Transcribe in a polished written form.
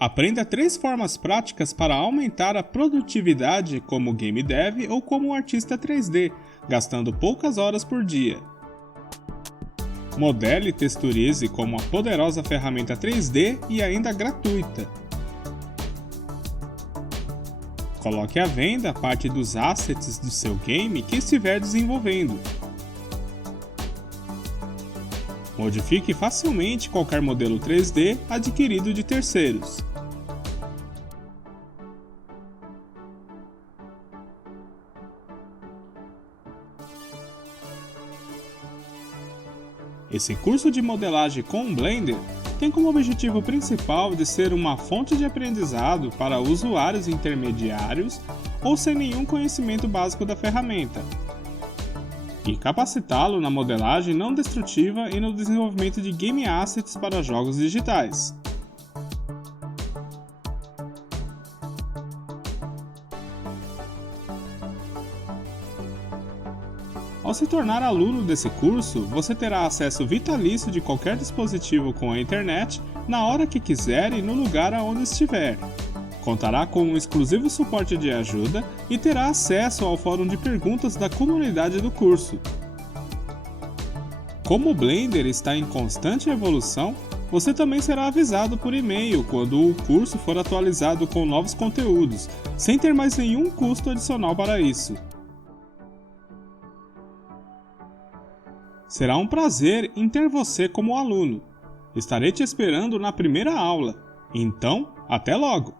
Aprenda 3 formas práticas para aumentar a produtividade como game dev ou como artista 3D, gastando poucas horas por dia. Modele e texturize como uma poderosa ferramenta 3D e ainda gratuita. Coloque à venda parte dos assets do seu game que estiver desenvolvendo. Modifique facilmente qualquer modelo 3D adquirido de terceiros. Esse curso de modelagem com Blender tem como objetivo principal de ser uma fonte de aprendizado para usuários intermediários ou sem nenhum conhecimento básico da ferramenta, e capacitá-lo na modelagem não destrutiva e no desenvolvimento de game assets para jogos digitais. Ao se tornar aluno desse curso, você terá acesso vitalício de qualquer dispositivo com a internet, na hora que quiser e no lugar aonde estiver. Contará com um exclusivo suporte de ajuda e terá acesso ao fórum de perguntas da comunidade do curso. Como o Blender está em constante evolução, você também será avisado por e-mail quando o curso for atualizado com novos conteúdos, sem ter mais nenhum custo adicional para isso. Será um prazer em ter você como aluno. Estarei te esperando na primeira aula. Então, até logo!